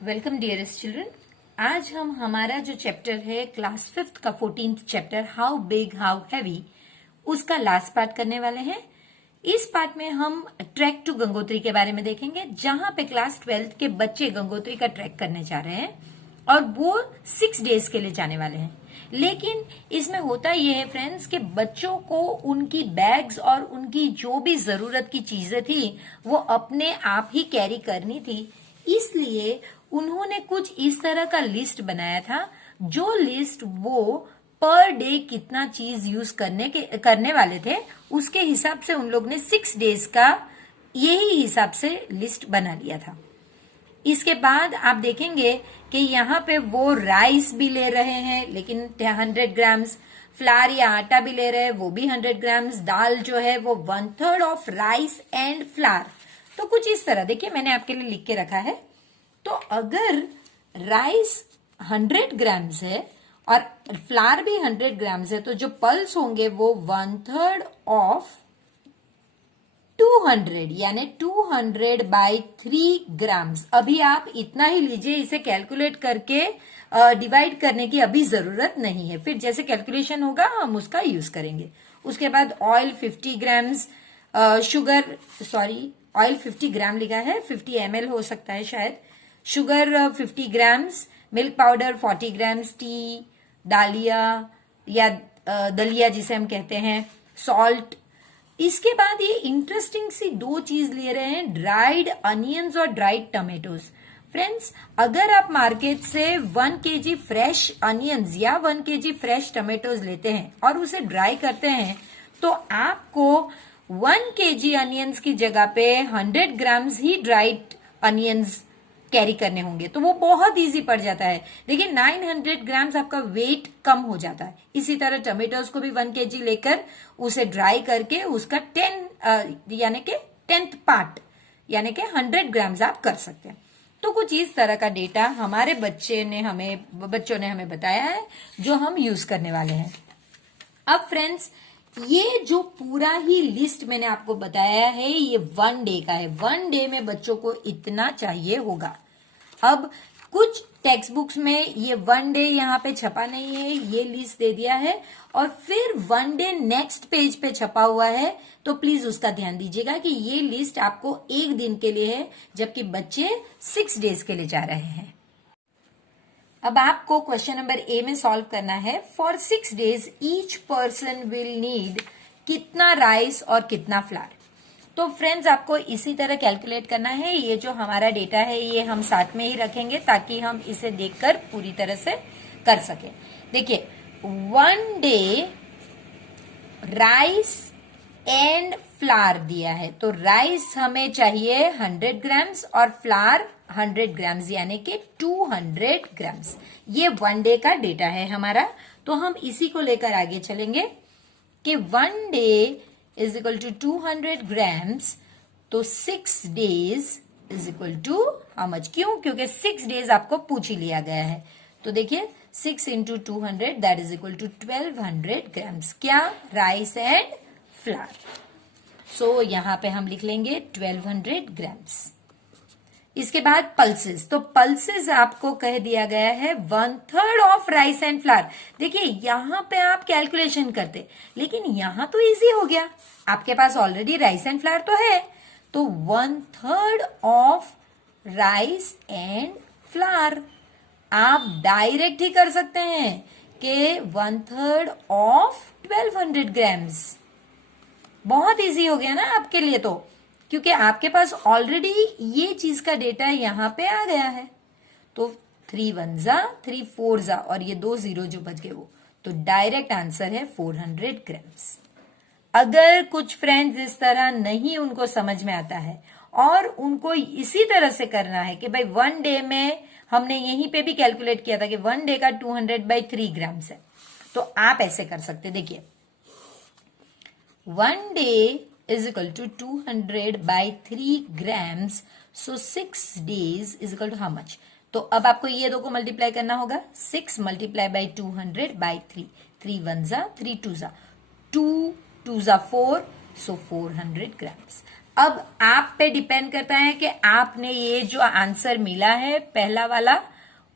Welcome dearest children. आज हम हमारा जो चैप्टर है क्लास 5th का 14th chapter how big how heavy, उसका लास्ट पार्ट करने वाले हैं। इस पार्ट में हम ट्रैक टू गंगोत्री के बारे में देखेंगे, जहां पे क्लास 12th के बच्चे गंगोत्री का ट्रैक करने जा रहे हैं और वो 6 डेज के लिए जाने वाले हैं। लेकिन इसमें होता यह है फ्रेंड्स कि बच्चों को उनकी बैग्स और उनकी जो भी जरूरत की चीजें थी वो अपने आप ही कैरी करनी थी, इसलिए उन्होंने कुछ इस तरह का लिस्ट बनाया था। जो लिस्ट वो पर डे कितना चीज यूज करने वाले थे उसके हिसाब से उन लोग ने 6 डेज का यही हिसाब से लिस्ट बना लिया था। इसके बाद आप देखेंगे कि यहाँ पे वो राइस भी ले रहे हैं, लेकिन 100 ग्राम्स, फ्लावर या आटा भी ले रहे हैं, वो भी 100 ग्राम्स, दाल जो है वो 1/3 ऑफ राइस एंड फ्लावर। तो कुछ इस तरह देखिए, मैंने आपके लिए लिख के रखा है। तो अगर राइस 100 ग्राम्स है और फ्लावर भी 100 ग्राम्स है, तो जो पल्स होंगे वो 1/3 ऑफ 200 यानी 200/3 ग्राम्स। अभी आप इतना ही लीजिए, इसे कैलकुलेट करके डिवाइड करने की अभी जरूरत नहीं है, फिर जैसे कैलकुलेशन होगा हम उसका यूज करेंगे। उसके बाद oil 50 grams, sugar, sorry oil 50 ग्राम लिखा है, 50 ml हो सकता है शायद, sugar 50 grams, milk powder 40 grams, T, दालिया या दलिया जिसे हम कहते हैं, सॉल्ट। इसके बाद ये इंटरेस्टिंग सी दो चीज ले रहे हैं, ड्राइड अनियंस और ड्राइड टमेटोज। फ्रेंड्स, अगर आप मार्केट से 1 kg फ्रेश अनियंस या 1 kg फ्रेश टमेटोज लेते हैं और उसे ड्राई करते हैं, तो आपको 1 kg अनियंस की जगह पे 100 ग्राम्स ही ड्राइड अनियंस कैरी करने होंगे, तो वो बहुत इजी पड़ जाता है। देखिए 900 ग्राम्स आपका वेट कम हो जाता है। इसी तरह टमेटोज को भी 1 kg लेकर उसे ड्राई करके उसका 10 यानी कि 10th पार्ट यानी कि 100 ग्राम्स आप कर सकते हैं। तो कुछ इस तरह का डेटा हमारे बच्चों ने हमें बताया है, जो हम यूज करने वाले हैं। अब फ्रेंड्स, ये जो पूरा ही लिस्ट मैंने आपको बताया है ये 1 डे का है। 1 डे में बच्चों को इतना चाहिए होगा। अब कुछ टेक्स्ट बुक्स में ये 1 डे यहाँ पे छपा नहीं है, ये लिस्ट दे दिया है और फिर 1 डे नेक्स्ट पेज पे छपा हुआ है, तो प्लीज उसका ध्यान दीजिएगा कि ये लिस्ट आपको एक दिन के लिए है, जबकि बच्चे 6 डेज के लिए जा रहे हैं। अब आपको क्वेश्चन नंबर ए में सॉल्व करना है। For 6 days each person will need कितना राइस और कितना फ्लावर। तो फ्रेंड्स, आपको इसी तरह कैलकुलेट करना है। ये जो हमारा डेटा है ये हम साथ में ही रखेंगे ताकि हम इसे देखकर पूरी तरह से कर सके। देखिए 1 डे राइस एंड फ्लावर दिया है, तो राइस हमें चाहिए 100 ग्राम्स और फ्लावर 100 ग्राम्स यानी कि 200 ग्राम्स। ये 1 डे का डेटा है हमारा। तो हम इसी को लेकर आगे चलेंगे कि 1 day is equal to 200 grams, तो 6 days is equal to how much. क्यों? क्योंकि 6 डेज आपको पूछ ही लिया गया है। तो देखिए 6 into 200 that is equal to 1200 grams. क्या? Rice and flour. सो यहां पे हम लिख लेंगे 1200 ग्राम्स। इसके बाद पल्सेस, तो पल्सेस आपको कह दिया गया है 1/3 ऑफ राइस एंड फ्लावर। देखिए यहां पे आप कैलकुलेशन करते, लेकिन यहां तो इजी हो गया, आपके पास ऑलरेडी राइस एंड फ्लावर तो है, तो 1/3 ऑफ राइस एंड फ्लावर आप डायरेक्ट ही कर सकते हैं कि 1/3 ऑफ 1200 ग्राम्स। बहुत इजी हो गया ना आपके लिए, तो क्योंकि आपके पास ऑलरेडी ये चीज का डेटा यहां पे आ गया है। तो 3 1 जा 3 4 जा और ये 2 0 जो बच गए वो, तो डायरेक्ट आंसर है 400 ग्राम्स। अगर कुछ फ्रेंड्स इस तरह नहीं उनको समझ में आता है और उनको इसी तरह से करना है कि भाई 1 डे में हमने यहीं पे भी कैलकुलेट किया था कि 1 डे का 200/3 ग्राम्स है, तो आप ऐसे कर सकते। देखिए 1 day is equal to 200/3 grams, so 6 days is equal to how much? तो अब आपको ये दो को मल्टीप्लाई करना होगा, 6 मल्टीप्लाई बाई 200/3, 3 1 जा 3 2 जा 2 2 जा 4, सो 400 ग्राम्स। अब आप पे डिपेंड करता है कि आपने ये जो आंसर मिला है पहला वाला,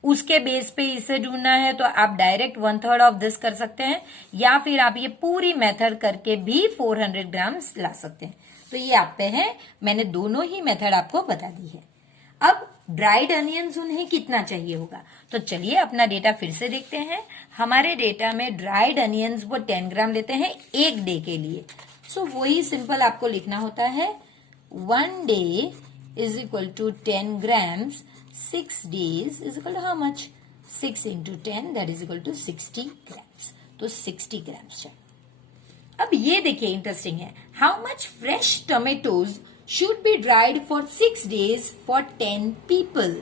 उसके बेस पे इसे ढूंढना है तो आप डायरेक्ट 1/3 ऑफ दिस कर सकते हैं, या फिर आप ये पूरी मेथड करके भी 400 ग्राम्स ला सकते हैं। तो ये आप पे है, मैंने दोनों ही मेथड आपको बता दी है। अब ड्राइड अनियंस उन्हें कितना चाहिए होगा, तो चलिए अपना डेटा फिर से देखते हैं। हमारे डेटा में ड्राइड अनियंस वो 10 ग्राम लेते हैं एक डे के लिए। सो वही सिंपल आपको लिखना होता है, 1 day is equal to 10 grams, 6 days is equal to how much, 6 into 10 that is equal to 60 grams. तो 60 ग्राम्स चाहिए। अब ये देखिए इंटरेस्टिंग है, how much fresh tomatoes should be dried for 6 days for 10 people।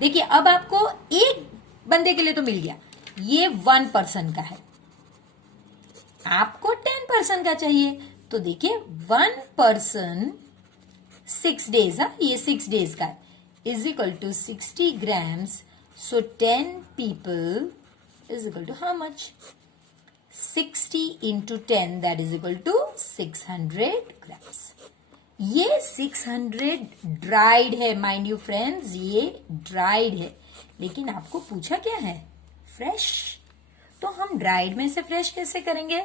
देखिए अब आपको एक बंदे के लिए तो मिल गया, ये 1 person का है, आपको 10 person का चाहिए। तो देखिए 1 person 6 days, ये 6 days का है, is equal to 60 grams. So 10 people is equal to how much, 60 into 10 that is equal to 600 grams। ये 600 ड्राइड है, माइंड यू फ्रेंड्स, ये ड्राइड है, लेकिन आपको पूछा क्या है, फ्रेश। तो हम ड्राइड में से फ्रेश कैसे करेंगे,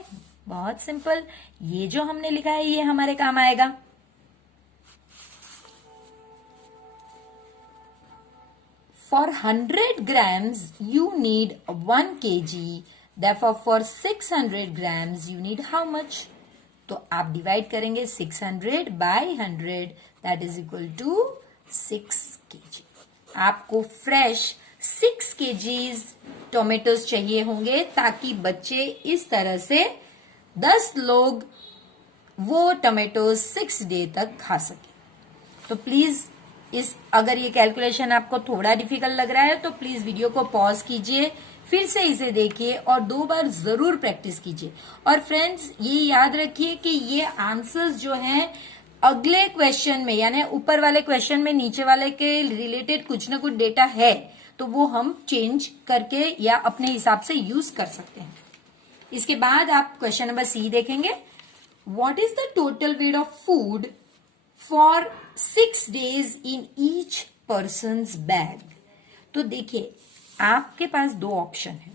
बहुत सिंपल, ये जो हमने लिखा है ये हमारे काम आएगा। For 100 grams you need 1 kg, therefore for 600 grams you need how much। तो आप डिवाइड करेंगे 600 by 100 that is equal to 6 kg। आपको फ्रेश 6 kgs टोमेटोज चाहिए होंगे, ताकि बच्चे इस तरह से 10 लोग वो टोमेटोज 6 डे तक खा सके। तो प्लीज अगर ये कैलकुलेशन आपको थोड़ा डिफिकल्ट लग रहा है तो प्लीज वीडियो को पॉज कीजिए, फिर से इसे देखिए और 2 बार जरूर प्रैक्टिस कीजिए। और फ्रेंड्स ये याद रखिए कि ये आंसर्स जो हैं अगले क्वेश्चन में, यानी ऊपर वाले क्वेश्चन में नीचे वाले के रिलेटेड कुछ ना कुछ डेटा है, तो वो हम चेंज करके या अपने हिसाब से यूज कर सकते हैं। इसके बाद आप क्वेश्चन नंबर सी देखेंगे, what is the total weight of food for 6 days in each persons bag. तो देखिए आपके पास 2 ऑप्शन है,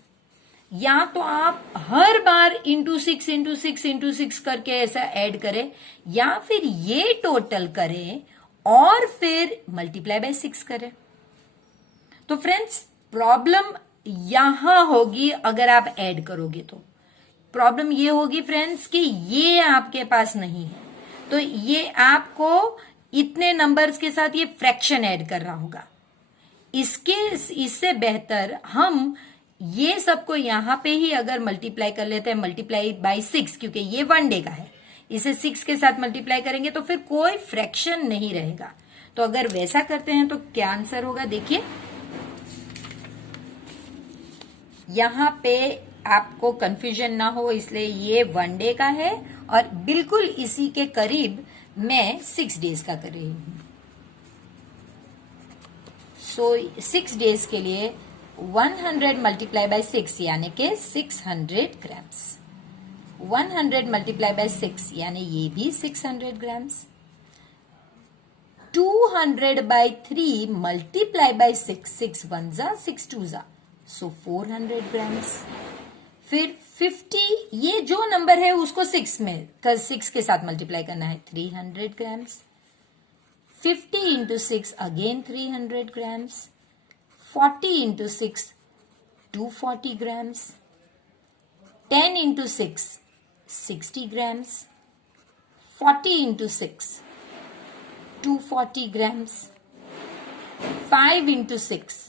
या तो आप हर बार इंटू 6 इंटू 6 इंटू 6 करके ऐसा ऐड करें, या फिर ये टोटल करें और फिर मल्टीप्लाई बाय 6 करें। तो फ्रेंड्स प्रॉब्लम यहां होगी, अगर आप ऐड करोगे तो प्रॉब्लम ये होगी फ्रेंड्स कि ये आपके पास नहीं है, तो ये आपको इतने नंबर्स के साथ ये फ्रैक्शन ऐड करना होगा। इससे बेहतर हम ये सबको यहां पे ही अगर मल्टीप्लाई कर लेते हैं, मल्टीप्लाई बाय 6, क्योंकि ये 1 डे का है, इसे 6 के साथ मल्टीप्लाई करेंगे तो फिर कोई फ्रैक्शन नहीं रहेगा। तो अगर वैसा करते हैं तो क्या आंसर होगा, देखिए यहां पे आपको कंफ्यूजन ना हो इसलिए ये 1 डे का है, और बिल्कुल इसी के करीब मैं 6 डेज का कर रही हूं। सो 6 डेज के लिए 100 मल्टीप्लाई बाय 6 यानी कि 600 ग्राम्स, 100 मल्टीप्लाई बाय 6 यानी ये भी 600 ग्राम्स, 200 बाय 3 मल्टीप्लाई बाय 6, 6 1 जा 6 2 जा, सो 400 ग्राम्स। फिर 50, ये जो नंबर है उसको 6 के साथ मल्टीप्लाई करना है, 300 grams. 50 into 6 again 300 grams, 40 into 6 240 grams, 10 into 6 60 grams, 40 into 6 240 grams, 5 into 6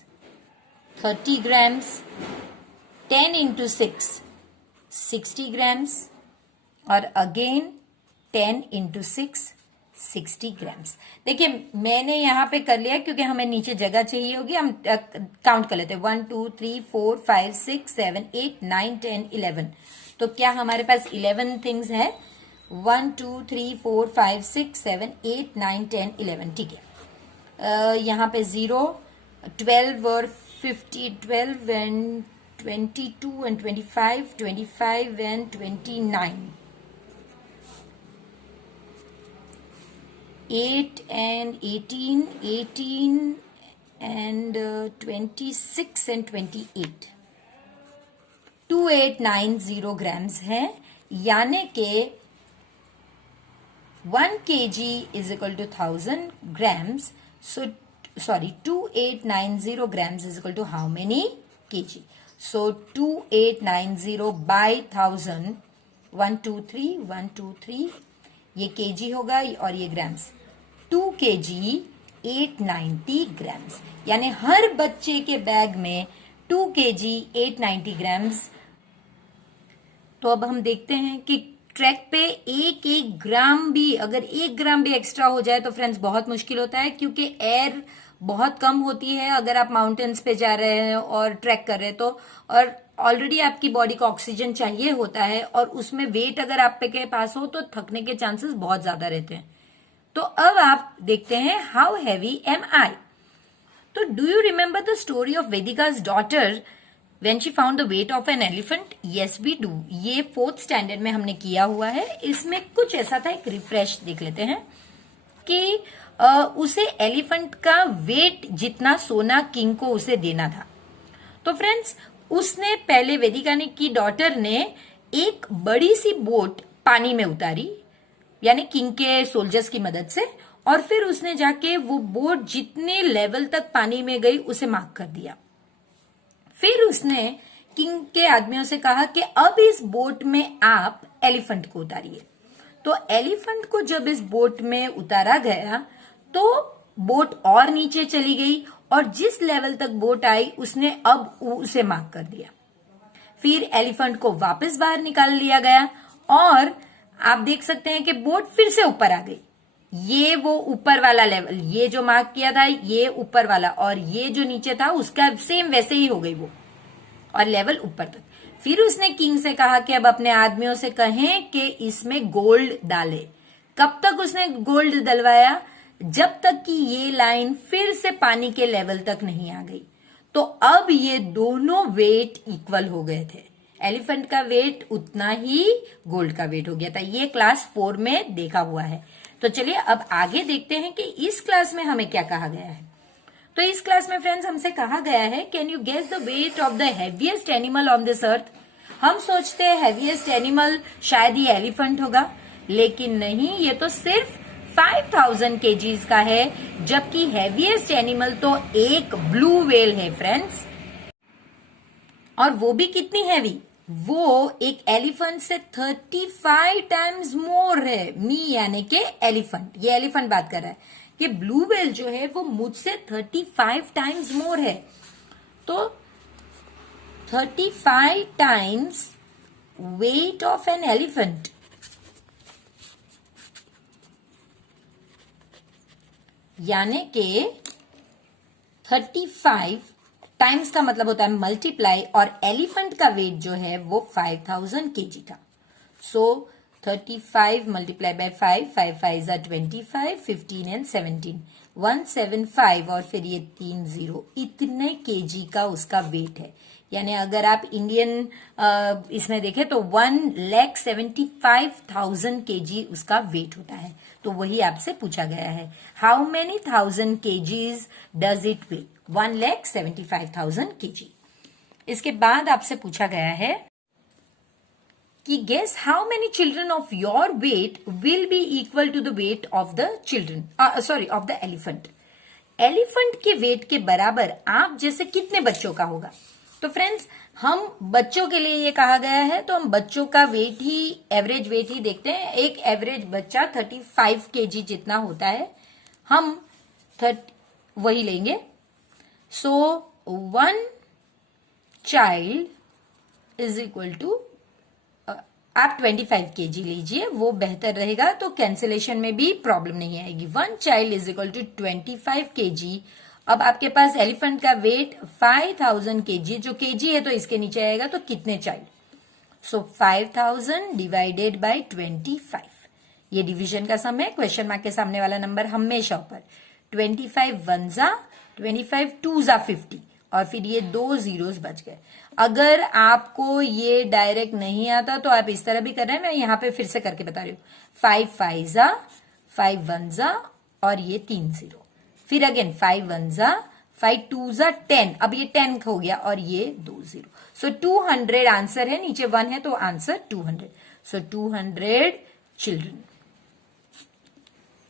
30 grams, 10 into 6 60 grams, और again 10 into 6 60 ग्राम्स। देखिए मैंने यहां पे कर लिया क्योंकि हमें नीचे जगह चाहिए होगी, हम काउंट कर लेते हैं 1 2 3 4 5 6 7 8 9 10 11। तो क्या हमारे पास 11 थिंग्स है, 1 2 3 4 5 6 7 8 9 10 11, ठीक है। यहाँ पे 0 12 और 50, 12 and 22 and 25, 25 and 29, 8 and 18, 18 and 26 and 28, 2890 grams है, यानी के 1 kg is equal to 1000 grams. So, sorry, 2890 grams is equal to how many kg? So, 2890 by 1000, 1 2 3 1 2 3, ये kg होगा और ये ग्राम्स, 2 kg 890 ग्राम्स, यानी हर बच्चे के बैग में 2 kg 890 ग्राम्स। तो अब हम देखते हैं कि ट्रैक पे एक एक ग्राम भी, अगर 1 ग्राम भी एक्स्ट्रा हो जाए तो फ्रेंड्स बहुत मुश्किल होता है, क्योंकि एयर बहुत कम होती है अगर आप माउंटेन्स पे जा रहे हैं और ट्रैक कर रहे हैं तो, और ऑलरेडी आपकी बॉडी को ऑक्सीजन चाहिए होता है, और उसमें वेट अगर आप पे के पास हो तो थकने के चांसेस बहुत ज्यादा रहते हैं। तो अब आप देखते हैं हाउ हैवी एम आई। तो do you remember the story of वेदिका's daughter when she found the weight of an elephant? Yes we do, ये 4th स्टैंडर्ड में हमने किया हुआ है। इसमें कुछ ऐसा था, एक रिफ्रेश देख लेते हैं कि उसे एलिफेंट का वेट जितना सोना किंग को उसे देना था। तो फ्रेंड्स, उसने पहले वेदिका ने की डॉटर ने एक बड़ी सी बोट पानी में उतारी, यानी किंग के सोल्जर्स की मदद से, और फिर उसने जाके वो बोट जितने लेवल तक पानी में गई उसे मार्क कर दिया। फिर उसने किंग के आदमियों से कहा कि अब इस बोट में आप एलिफेंट को उतारिए। तो एलिफेंट को जब इस बोट में उतारा गया तो बोट और नीचे चली गई, और जिस लेवल तक बोट आई उसने अब उसे मार्क कर दिया। फिर एलिफेंट को वापस बाहर निकाल लिया गया, और आप देख सकते हैं कि बोट फिर से ऊपर आ गई। ये वो ऊपर वाला लेवल, ये जो मार्क किया था ये ऊपर वाला, और ये जो नीचे था उसका सेम वैसे ही हो गई वो, और लेवल ऊपर तक। फिर उसने किंग से कहा कि अब अपने आदमियों से कहें कि इसमें गोल्ड डाले। कब तक उसने गोल्ड डलवाया? जब तक कि ये लाइन फिर से पानी के लेवल तक नहीं आ गई। तो अब ये दोनों वेट इक्वल हो गए थे, एलिफेंट का वेट उतना ही गोल्ड का वेट हो गया था। ये क्लास 4 में देखा हुआ है। तो चलिए अब आगे देखते हैं कि इस क्लास में हमें क्या कहा गया है। तो इस क्लास में फ्रेंड्स हमसे कहा गया है, can you guess the weight of the heaviest animal on this earth. हम सोचते हैं हैवीएस्ट एनिमल शायद ये एलिफेंट होगा, लेकिन नहीं, ये तो सिर्फ 5000 केजीज का है, जबकि हैवीएस्ट एनिमल तो एक ब्लू व्हेल है फ्रेंड्स। और वो भी कितनी हैवी? वो एक एलिफेंट से 35 टाइम्स मोर है। मी यानी के एलिफेंट, ये एलिफेंट बात कर रहा है, ये ब्लू व्हेल जो है वो मुझसे 35 टाइम्स मोर है। तो 35 times weight of an elephant, यानी के 35 टाइम्स का मतलब होता है मल्टीप्लाई, और एलिफेंट का वेट जो है वो 5000 केजी था। सो 35 मल्टीप्लाई बाय 5, 5 5 जा 25, 15 एंड 17, 175, और फिर ये 3 0, इतने केजी का उसका वेट है। यानी अगर आप इंडियन इसमें देखें तो 1,75,000 केजी उसका वेट होता है। तो वही आपसे पूछा गया है, how many 1000 KGs does it weight? 1,75,000 KG. इसके बाद आपसे पूछा गया है कि guess how many children of your weight will be equal to the weight of the children, sorry of the elephant. Elephant के वेट के बराबर आप जैसे कितने बच्चों का होगा? तो फ्रेंड्स, हम बच्चों के लिए ये कहा गया है, तो हम बच्चों का वेट ही, एवरेज वेट ही देखते हैं। एक एवरेज बच्चा 35 केजी जितना होता है, हम वही लेंगे। सो 1 चाइल्ड इज इक्वल टू, आप 25 केजी लीजिए, वो बेहतर रहेगा, तो कैंसिलेशन में भी प्रॉब्लम नहीं आएगी। 1 child is equal to 25 KG. अब आपके पास एलिफेंट का वेट 5000 केजी, जो केजी है तो इसके नीचे आएगा, तो कितने चाइल्ड? सो 5000 डिवाइडेड बाय 25, ये डिवीजन का सम है। क्वेश्चन मार्क के सामने वाला नंबर हमेशा ऊपर। 25 1 जा 25, 2 जा 50, और फिर ये 2 जीरोस बच गए। अगर आपको ये डायरेक्ट नहीं आता तो आप इस तरह भी कर रहे हैं, मैं यहां पे फिर से करके बता रही हूं। 5 5 जा 5 1 जा और ये 3 0। फिर अगेन 5 1 जा 5 2 जा 10, अब ये 10 हो गया और ये 2 0। सो 200 आंसर है, नीचे 1 है तो आंसर 200। सो 200 चिल्ड्रन।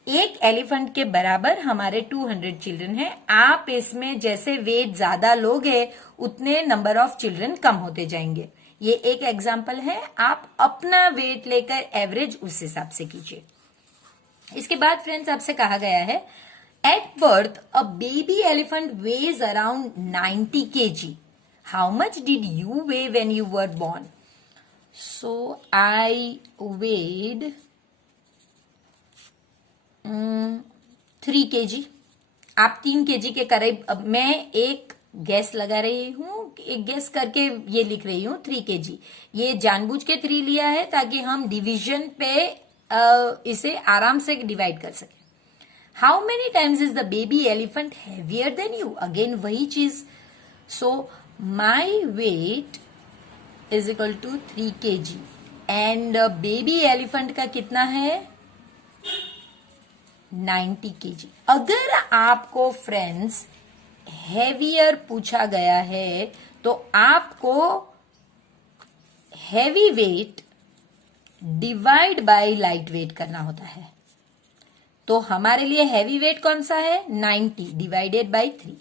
एक एलिफेंट के बराबर हमारे 200 चिल्ड्रन हैं। आप इसमें जैसे वेट ज्यादा लोगे उतने नंबर ऑफ चिल्ड्रन कम होते जाएंगे। ये एक एग्जाम्पल है, आप अपना वेट लेकर एवरेज उस हिसाब से कीजिए। इसके बाद फ्रेंड्स आपसे कहा गया है, at birth a baby elephant weighs around 90 kg। How much did you weigh when you were born? So I weighed 3 kg। आप 3 kg के करीब। अब मैं एक गैस लगा रही हूं, एक गैस करके ये लिख रही हूं 3 kg। ये जानबूझ के 3 लिया है ताकि हम डिवीजन पे इसे आराम से डिवाइड कर सके। How many times is the baby elephant heavier than you? Again वही चीज। So my weight is equal to 3 kg and baby elephant का कितना है? 90 kg। अगर आपको फ्रेंड्स हैवियर पूछा गया है तो आपको heavy weight divide by light weight करना होता है। तो हमारे लिए हैवी वेट कौन सा है? 90 डिवाइडेड बाय 3।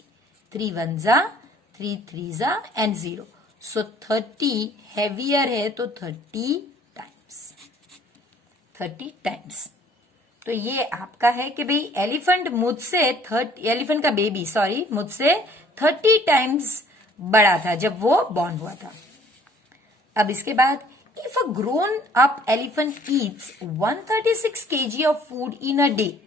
3 1 जा 3 3 जा एंड 0। सो 30 हैवियर है तो 30 टाइम्स। तो ये आपका है कि भाई एलिफेंट मुझसे एलिफेंट का बेबी मुझसे 30 टाइम्स बड़ा था जब वो बॉर्न हुआ था। अब इसके बाद, if a grown up elephant eats 136 kg of food in a day,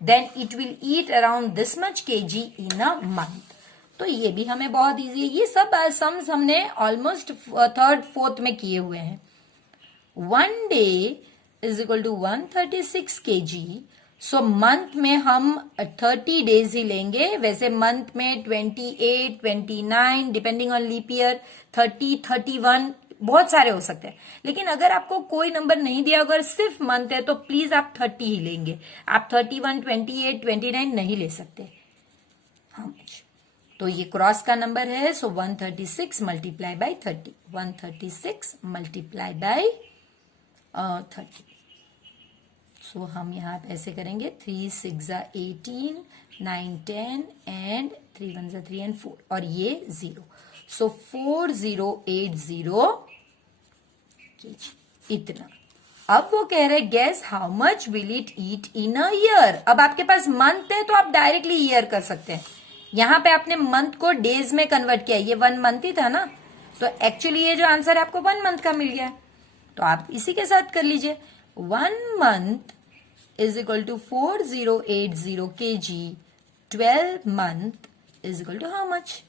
then it will eat around this much kg in a month. तो ये भी हमें बहुत इजी है। ये सब सम्स हमने ऑलमोस्ट 3rd 4th में किए हुए हैं। 1 day is equal to 136 kg। So month में हम 30 डेज ही लेंगे। वैसे मंथ में 28 29 डिपेंडिंग ऑन लीप ईयर 30 31 बहुत सारे हो सकते हैं। लेकिन अगर आपको कोई नंबर नहीं दिया, अगर सिर्फ मंथ है तो प्लीज आप 30 ही लेंगे। आप 31 28 29 नहीं ले सकते। हाँ, तो ये क्रॉस का नंबर है। सो 136 मल्टीप्लाई बाय 30, 136 मल्टीप्लाई बाय 30। सो हम यहाँ पे ऐसे करेंगे 3 6 जा 18 9 10 एंड 3 1 जा 3 एंड 4 और ये 0। सो 4080 kg इतना। अब वो कह रहे guess how much will it eat in a year. अब आपके पास मंथ है तो आप डायरेक्टली ईयर कर सकते हैं। यहाँ पे आपने मंथ को डेज में कन्वर्ट किया, ये 1 मंथ ही था ना, तो एक्चुअली ये जो आंसर है आपको 1 मंथ का मिल गया। तो आप इसी के साथ कर लीजिए। 1 month is equal to 4080 kg। 12 month is equal to how much?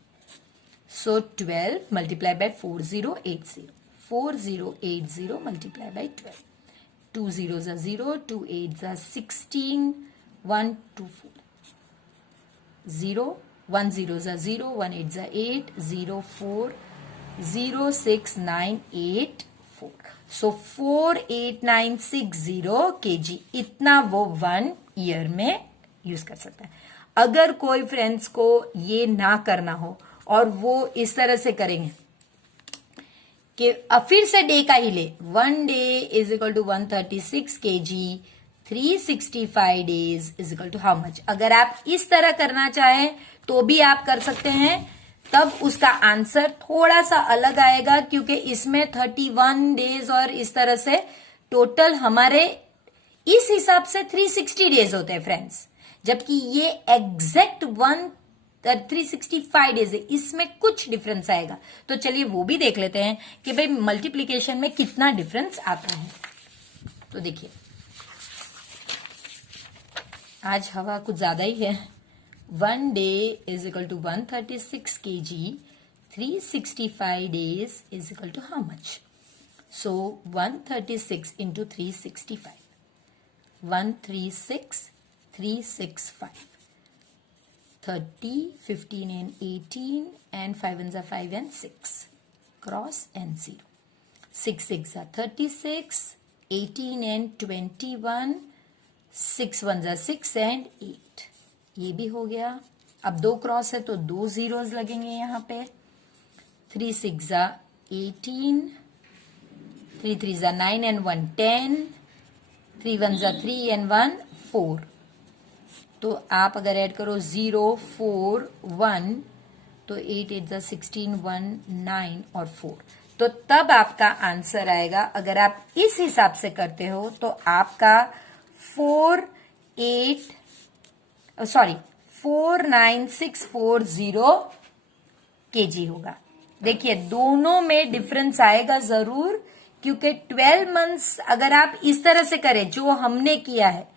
So 12 multiply by 4080, 4080 multiply by 12। 2 0 जा 0, 2 8 जा 16, 1 2 4 0, 1 0 जा 0, 1 8 जा 8, 0 4 0 6 9 8 4। सो 48960 kg इतना वो 1 ईयर में यूज कर सकता है। अगर कोई फ्रेंड्स को ये ना करना हो और वो इस तरह से करेंगे कि फिर से डे का ही ले, 1 day is equal to 136 kg, 365 days is equal to how much. अगर आप इस तरह करना चाहें तो भी आप कर सकते हैं, तब उसका आंसर थोड़ा सा अलग आएगा क्योंकि इसमें 31 डेज और इस तरह से टोटल हमारे इस हिसाब से 360 डेज होते हैं फ्रेंड्स, जबकि ये एग्जैक्ट 365 डेज है, इसमें कुछ डिफरेंस आएगा। तो चलिए वो भी देख लेते हैं कि भाई मल्टीप्लीकेशन में कितना डिफरेंस आता है। तो देखिए आज हवा कुछ ज्यादा ही है। 1 day is equal to 136 kg, 365 days is equal to how much? So 136 into 365, 136 365, 30 15 and 18 and 5 ones are 5 and 6 cross and 0, 6 6 are 36, 18 and 21 6 1 जा 6 एंड 8, ये भी हो गया। अब 2 क्रॉस है तो 2 जीरोस लगेंगे यहाँ पे। 3 6 जा 18, 3 3 जा 9 एंड 1 10, 3 1 जा 3 एंड 1 4। तो आप अगर ऐड करो 0 4 1 तो 8 8 जा 16, 1 9 और 4, तो तब आपका आंसर आएगा। अगर आप इस हिसाब से करते हो तो आपका 49640 kg होगा। देखिए दोनों में डिफरेंस आएगा जरूर, क्योंकि 12 मंथ्स अगर आप इस तरह से करें जो हमने किया है,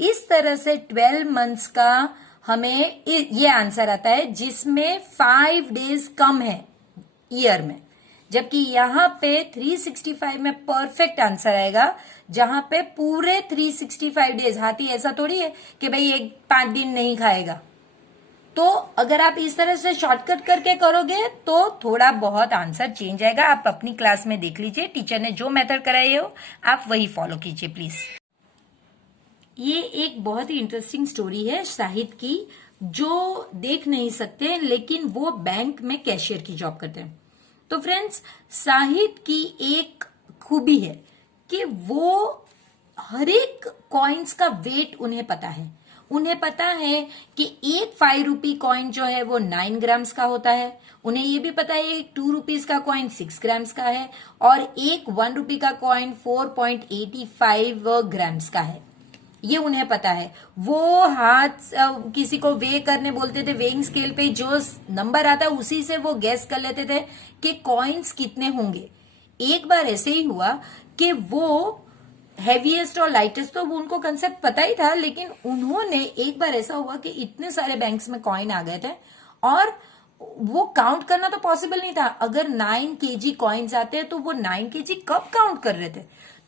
इस तरह से 12 मंथ्स का हमें ये आंसर आता है, जिसमें 5 डेज कम है ईयर में, जबकि यहां पे 365 में परफेक्ट आंसर आएगा, जहां पे पूरे 365 डेज। हाथी ऐसा थोड़ी है कि भाई 5 दिन नहीं खाएगा। तो अगर आप इस तरह से शॉर्टकट करके करोगे तो थोड़ा बहुत आंसर चेंज आएगा। आप अपनी क्लास में देख लीजिए, टीचर ने जो मेथड कराई हो आप वही फॉलो कीजिए प्लीज। ये एक बहुत ही इंटरेस्टिंग स्टोरी है शाहिद की, जो देख नहीं सकते लेकिन वो बैंक में कैशियर की जॉब करते हैं। तो फ्रेंड्स, शाहिद की एक खूबी है कि वो हर एक कॉइन्स का वेट उन्हें पता है। उन्हें पता है कि एक 5 रुपी कॉइन जो है वो 9 ग्राम्स का होता है। उन्हें ये भी पता है एक 2 रुपीज का कॉइन 6 ग्राम्स का है, और एक 1 रुपी का कॉइन 4.85 ग्राम्स का है। ये उन्हें पता है। वो हाथ किसी को वे करने बोलते थे, वेइंग स्केल पे जो नंबर आता है उसी से वो गैस कर लेते थे कि कॉइन्स कितने होंगे। एक बार ऐसे ही हुआ कि वो हैवीएस्ट और लाइटेस्ट, तो उनको कंसेप्ट पता ही था, लेकिन उन्होंने एक बार ऐसा हुआ कि इतने सारे बैंक्स में कॉइन आ गए थे और वो काउंट करना तो पॉसिबल नहीं था। अगर 9 केजी कॉइन्स आते हैं तो वो 9 केजी कब काउंट कर रहे थे।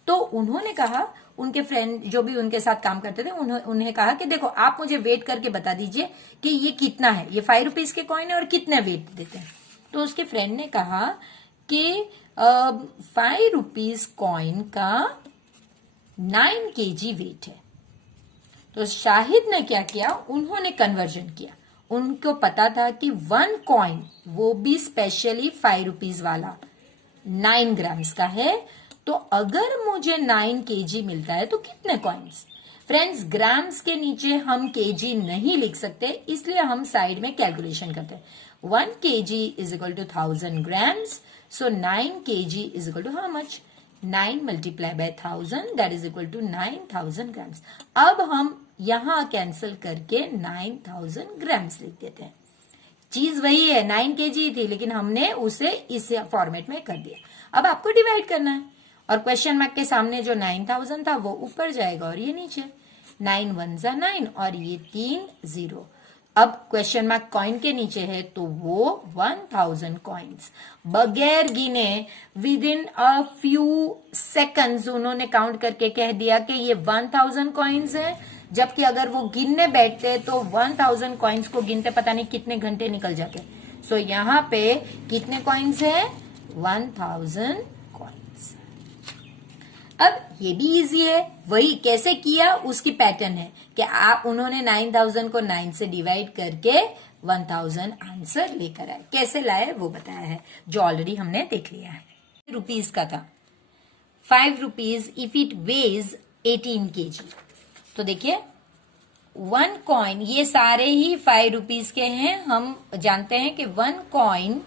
तो उन्होंने कहा, उनके फ्रेंड जो भी उनके साथ काम करते थे उन्हें कहा कि देखो आप मुझे वेट करके बता दीजिए कि ये कितना है, ये 5 रुपीज के कॉइन है और कितने वेट देते हैं। तो उसके फ्रेंड ने कहा कि 5 रुपीज कॉइन का 9 केजी वेट है। तो शाहिद ने क्या किया, उन्होंने कन्वर्जन किया। उनको पता था कि 1 कॉइन, वो भी स्पेशली 5 रुपीज वाला, 9 ग्राम्स का है। तो अगर मुझे 9 केजी मिलता है तो कितने कॉइन्स। फ्रेंड्स, ग्राम्स के नीचे हम केजी नहीं लिख सकते, इसलिए हम साइड में कैलकुलेशन करते हैं। 1 KG is equal to 1000 grams, so 9 KG is equal to how much, 9 multiply by 1000 that is equal to 9000 grams. अब हम यहां कैंसिल करके 9000 ग्राम्स लिख देते हैं। चीज वही है, 9 केजी थी, लेकिन हमने उसे इस फॉर्मेट में कर दिया। अब आपको डिवाइड करना है, और क्वेश्चन मार्क के सामने जो 9000 था वो ऊपर जाएगा और ये नीचे। 9 1 जा 9 और ये 3 0। अब क्वेश्चन मार्क कॉइन के नीचे है तो वो 1000 कॉइन्स बगैर गिने with in a few seconds उन्होंने काउंट करके कह दिया कि ये 1000 कॉइन्स है। जबकि अगर वो गिनने बैठते तो 1000 कॉइन्स को गिनते पता नहीं कितने घंटे निकल जाते। सो यहाँ पे कितने कॉइन्स है, 1000 कॉइन्स। अब ये भी इजी है, वही कैसे किया उसकी पैटर्न है कि आप उन्होंने 9000 को 9 से डिवाइड करके 1000 आंसर लेकर आए। कैसे लाए वो बताया है, जो ऑलरेडी हमने देख लिया है। रुपीज का था 5 rupees if it weighs 18 KG. तो देखिए 1 कॉइन, ये सारे ही 5 रुपीज के हैं। हम जानते हैं कि 1 coin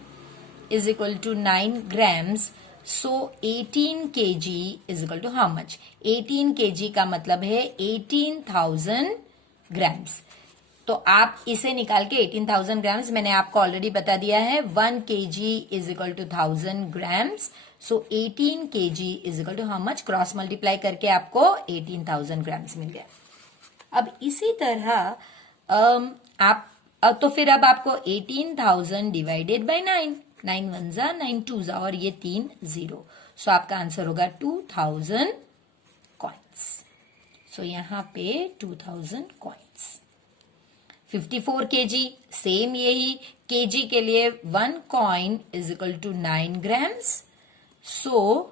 is equal to 9 grams, so 18 kg is equal to how much. 18 kg का मतलब है 18,000 ग्राम्स। तो आप इसे निकाल के 18,000 ग्राम्स, मैंने आपको ऑलरेडी बता दिया है 1 kg is equal to 1000 grams, so 18 kg is equal to how much. Cross multiply करके आपको 18,000 ग्राम्स मिल गया। अब इसी तरह आप तो फिर अब आपको 18,000 डिवाइडेड बाय 9, 9 1 जा 9 2 जा और ये 3 0। सो आपका आंसर होगा 2000 कॉइन्स। सो यहां पे 2000 कॉइन्स। 54 केजी, सेम यही केजी के लिए 1 coin is equal to 9 grams, so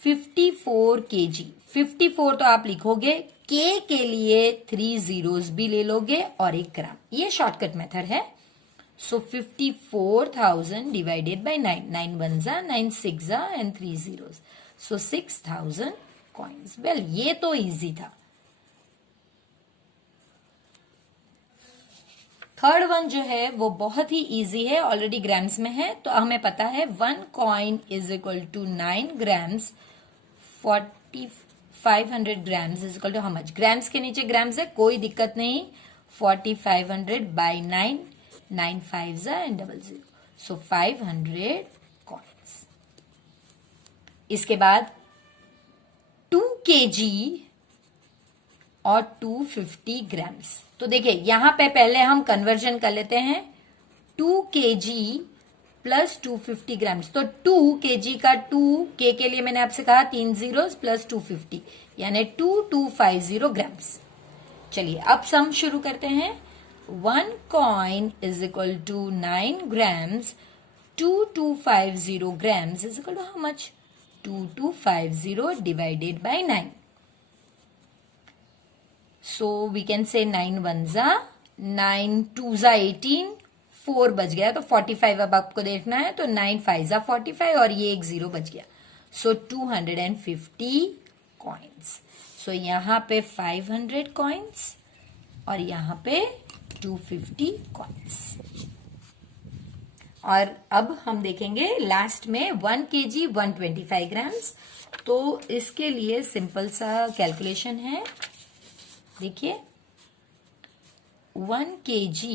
54 KG. 54 तो आप लिखोगे के लिए 3 zeros भी ले लोगे और 1 ग्राम, ये शॉर्टकट मेथड है। सो 54,000 डिवाइडेड बाय 9, 9 1 जा 9 6 जा and 3 zeros, so 6,000 coins. Well ये तो इजी था। थर्ड वन जो है वो बहुत ही इजी है, ऑलरेडी ग्राम्स में है, तो हमें पता है 1 coin is equal to 9 grams, 4500 grams is equal to how much. Grams के नीचे ग्राम्स है, कोई दिक्कत नहीं। 4500 बाई 9, 9 5 एंड 00, सो 500 कॉइन्स। इसके बाद 2 kg और 250 ग्राम्स। तो देखिए यहां पे पहले हम कन्वर्जन कर लेते हैं, 2 kg प्लस 250 ग्राम्स। तो 2 kg का 2 के लिए मैंने आपसे कहा 3 zeros प्लस 250 यानी 2250 ग्राम्स। चलिए अब सम शुरू करते हैं। 1 coin is equal to 9 grams, 2250 grams is equal to how much, 2250 divided by 9. So we can say 9 1 जा 9 2 जा 18, 4 बच गया तो 45 अब आपको देखना है, तो 9 5 जा 45 और ये एक 0 बच गया, सो 250 कॉइन्स। सो यहाँ पे 500 कॉइन्स और यहाँ पे 250 कॉइन्स। और अब हम देखेंगे लास्ट में 1 kg 125 ग्राम्स। तो इसके लिए सिंपल सा कैलकुलेशन है, देखिए 1 kg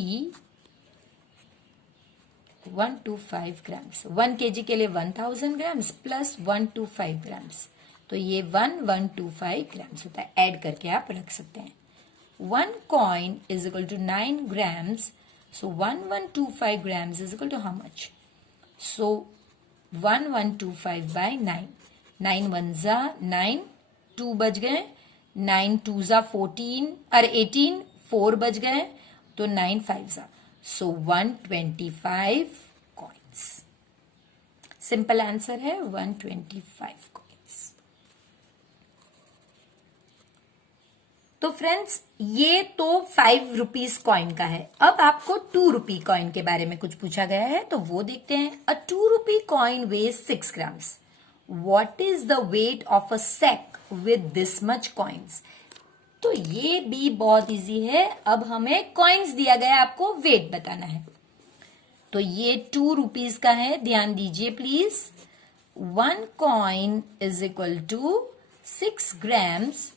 125 ग्राम्स, 1 kg के लिए 1000 ग्राम्स प्लस 125 ग्राम्स, तो ये 1125 ग्राम्स होता है। ऐड करके आप रख सकते हैं। 1 coin is equal to 9 grams, so 1125 grams is equal to how much? So 1125 by 9, 9 1 जा 9, 2 बच गए, 9 2 जा 14 और 18, 4 बच गए, तो 9 5 जा, so 125 coins। सिंपल आंसर है 125 coins। तो फ्रेंड्स ये तो 5 रुपीज कॉइन का है। अब आपको 2 रुपी कॉइन के बारे में कुछ पूछा गया है, तो वो देखते हैं। A 2 rupee coin weighs 6 grams, what is the weight of a sack with this much coins. तो ये भी बहुत इजी है। अब हमें कॉइन्स दिया गया है, आपको वेट बताना है। तो ये 2 रुपीज का है, ध्यान दीजिए please. 1 coin is equal to 6 grams.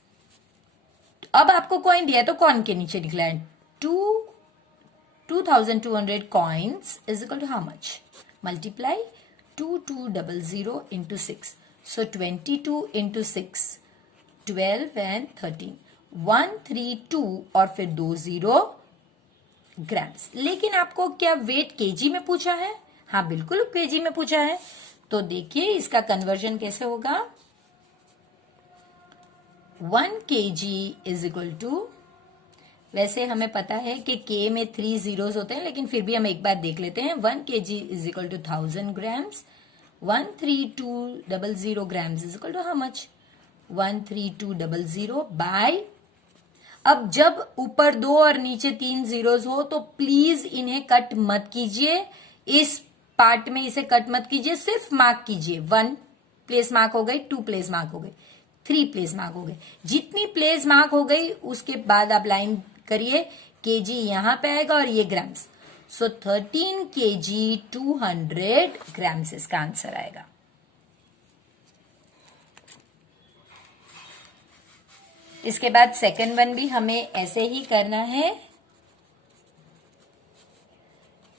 अब आपको कॉइन दिया है तो कॉइन के नीचे लिखना है 2200 coins is equal to how much, multiply 2200 into 6, so 22 into 6 12 and 13, 132 और फिर 20 ग्राम्स। लेकिन आपको क्या वेट केजी में पूछा है? हाँ बिल्कुल केजी में पूछा है। तो देखिए इसका कन्वर्जन कैसे होगा। 1 kg इज इक्वल टू, वैसे हमें पता है कि के में 3 zeros होते हैं, लेकिन फिर भी हम एक बार देख लेते हैं। 1 kg is equal to 1000 grams, 13200 grams is equal to how much, 13200 by. अब जब ऊपर 2 और नीचे 3 zeros हो तो प्लीज इन्हें कट मत कीजिए, इस पार्ट में इसे कट मत कीजिए, सिर्फ मार्क कीजिए। 1 प्लेस मार्क हो गई, 2 प्लेस मार्क हो गई, 3 प्लेस मार्क हो गए। जितनी प्लेस मार्क हो गई उसके बाद आप लाइन करिए, केजी यहां पे आएगा और ये ग्राम्स, सो 13 kg 200 ग्राम्स इसका आंसर आएगा। इसके बाद सेकंड वन भी हमें ऐसे ही करना है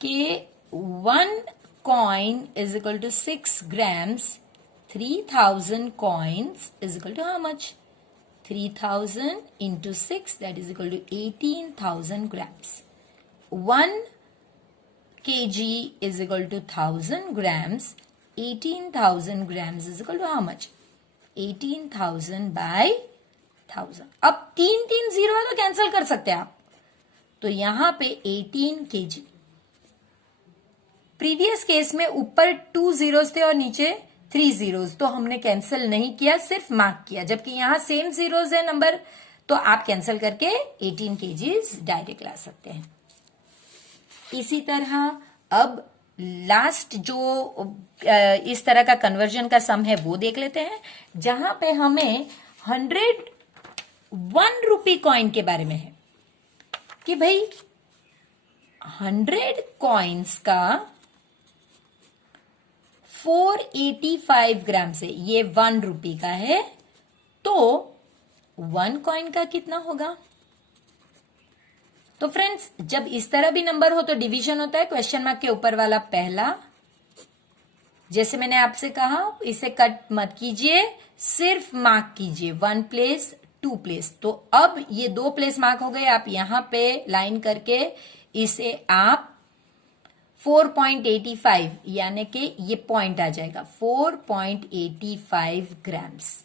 कि 1 coin is equal to 6 grams, 3000 coins is equal to how much? 3000 into 6, that is equal to 18,000 grams. 1 kg is equal to 1000 grams. 18,000 grams is equal to how much? 18,000 by 1000। अब 3 0 तो cancel कर सकते हैं आप, तो यहां पे 18 kg। प्रीवियस केस में ऊपर 2 zeros थे और नीचे 3 zeros, तो हमने कैंसिल नहीं किया, सिर्फ मार्क किया। जबकि यहां सेम zeros है नंबर, तो आप कैंसिल करके 18 केजीज डायरेक्ट ला सकते हैं। इसी तरह अब लास्ट जो इस तरह का कन्वर्जन का सम है वो देख लेते हैं, जहां पे हमें 101 रुपी कॉइन के बारे में है कि भाई 100 कॉइन्स का 485 ग्राम से, ये 1 रुपी का है, तो 1 कॉइन का कितना होगा? तो फ्रेंड्स, जब इस तरह भी नंबर हो तो डिवीजन होता है क्वेश्चन मार्क के ऊपर वाला पहला। जैसे मैंने आपसे कहा, इसे कट मत कीजिए, सिर्फ मार्क कीजिए 1 प्लेस 2 प्लेस। तो अब ये 2 प्लेस मार्क हो गए, आप यहां पे लाइन करके इसे आप 4.85 यानी कि ये पॉइंट आ जाएगा 4.85 ग्राम्स।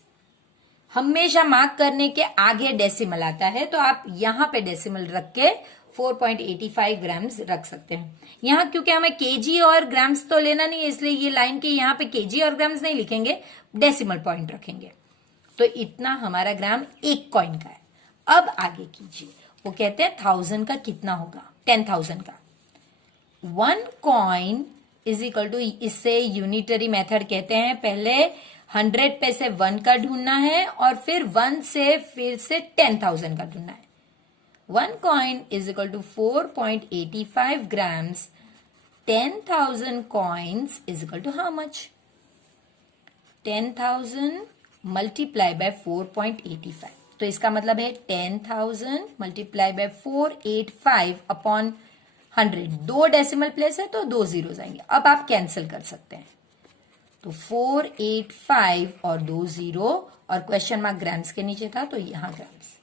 हमेशा मार्क करने के आगे डेसिमल आता है, तो आप यहां पे डेसिमल रख के 4.85 ग्राम्स रख सकते हैं। यहां क्योंकि हमें केजी और ग्राम्स तो लेना नहीं है, इसलिए ये लाइन के यहां पे केजी और ग्राम्स नहीं लिखेंगे, डेसिमल पॉइंट रखेंगे। तो इतना हमारा ग्राम एक कॉइन का है। अब आगे कीजिए, वो कहते हैं 1000 का कितना होगा? 10,000 का 1 कॉइन इज इक्वल टू, इससे यूनिटरी मेथड कहते हैं। पहले 100 पे से 1 का ढूंढना है और फिर 1 से फिर से 10,000 का ढूंढना है। 1 coin is equal to 4.85 grams. 10,000 coins is equal to how much? 10,000 multiply by 4.85। तो इसका मतलब है 10,000 multiply by 485 upon 100। 2 decimal place है तो 2 जीरोस आएंगे। अब आप कैंसिल कर सकते हैं, तो 485 और 2 जीरो और क्वेश्चन मार्क ग्राम्स के नीचे था तो यहां ग्राम्स।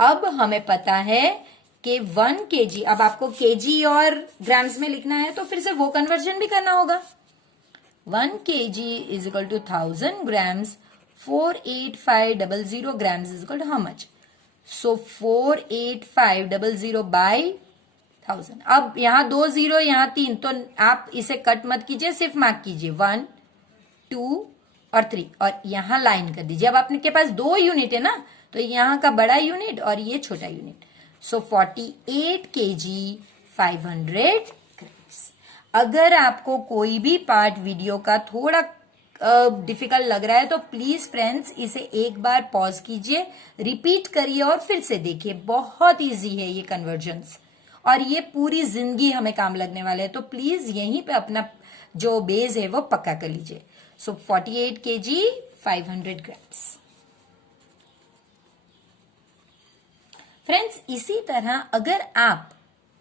अब हमें पता है कि 1 केजी, अब आपको केजी और ग्राम्स में लिखना है तो फिर से वो कन्वर्जन भी करना होगा। 1 KG is equal to 1000 grams, 48500 grams is equal to how much? So 48500 by 1000। अब यहां 2 जीरो, यहां 3, तो आप इसे कट मत कीजिए, सिर्फ मार्क कीजिए 1 2 और 3 और यहां लाइन कर दीजिए। अब आपके पास 2 यूनिट है ना, तो यहां का बड़ा यूनिट और ये छोटा यूनिट। सो 48 केजी 500 ग्राम्स। अगर आपको कोई भी पार्ट वीडियो का थोड़ा डिफिकल्ट लग रहा है तो प्लीज फ्रेंड्स इसे एक बार पॉज कीजिए, रिपीट करिए और फिर से देखिए। बहुत इजी है ये कन्वर्जन्स और ये पूरी जिंदगी हमें काम लगने वाले हैं, तो प्लीज यहीं पे अपना जो बेस है वो पक्का कर लीजिए। सो 48 केजी 500 ग्राम्स। फ्रेंड्स, इसी तरह अगर आप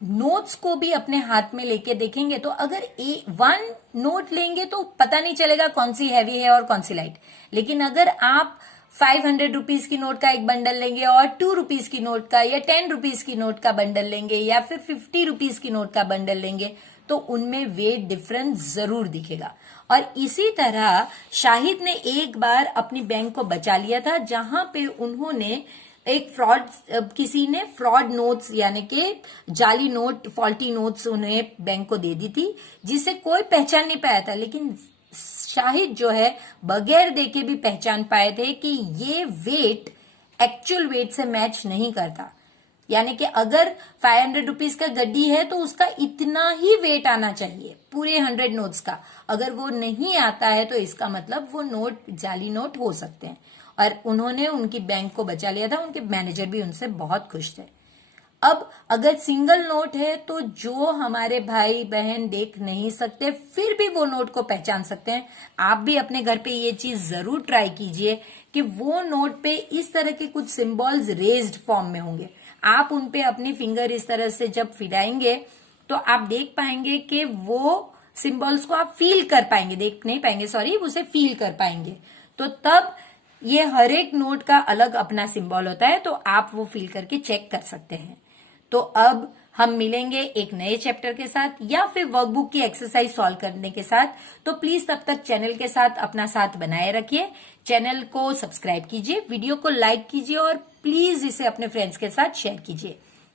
नोट्स को भी अपने हाथ में लेके देखेंगे तो अगर 1 नोट लेंगे तो पता नहीं चलेगा कौन सी हैवी है और कौन सी लाइट। लेकिन अगर आप 500 रुपीज की नोट का एक बंडल लेंगे और 2 रुपीज की नोट का या 10 रुपीज की नोट का बंडल लेंगे या फिर 50 रुपीज की नोट का बंडल लेंगे तो उनमें वेट डिफरेंस जरूर दिखेगा। और इसी तरह शाहिद ने एक बार अपनी बैंक को बचा लिया था, जहां पे उन्होंने एक किसी ने फ्रॉड नोट्स यानी कि जाली नोट, फॉल्टी नोट्स उन्हें बैंक को दे दी थी, जिसे कोई पहचान नहीं पाया था। लेकिन शाहिद जो है बगैर देखे भी पहचान पाए थे कि ये वेट एक्चुअल वेट से मैच नहीं करता। यानी कि अगर 500 रुपीज का गड्डी है तो उसका इतना ही वेट आना चाहिए पूरे 100 नोट्स का। अगर वो नहीं आता है तो इसका मतलब वो नोट जाली नोट हो सकते हैं। और उन्होंने उनकी बैंक को बचा लिया था, उनके मैनेजर भी उनसे बहुत खुश थे। अब अगर सिंगल नोट है तो जो हमारे भाई बहन देख नहीं सकते फिर भी वो नोट को पहचान सकते हैं। आप भी अपने घर पे ये चीज जरूर ट्राई कीजिए कि वो नोट पे इस तरह के कुछ सिंबल्स रेज्ड फॉर्म में होंगे। आप उनपे अपनी फिंगर इस तरह से जब फिराएंगे तो आप देख पाएंगे कि वो सिंबल्स को आप फील कर पाएंगे, देख नहीं पाएंगे सॉरी, उसे फील कर पाएंगे। तो तब ये हर एक नोट का अलग अपना सिंबल होता है, तो आप वो फील करके चेक कर सकते हैं। तो अब हम मिलेंगे एक नए चैप्टर के साथ या फिर वर्कबुक की एक्सरसाइज सॉल्व करने के साथ। तो प्लीज तब तक चैनल के साथ अपना साथ बनाए रखिए। चैनल को सब्सक्राइब कीजिए, वीडियो को लाइक कीजिए और प्लीज इसे अपने फ्रेंड्स के साथ शेयर कीजिए।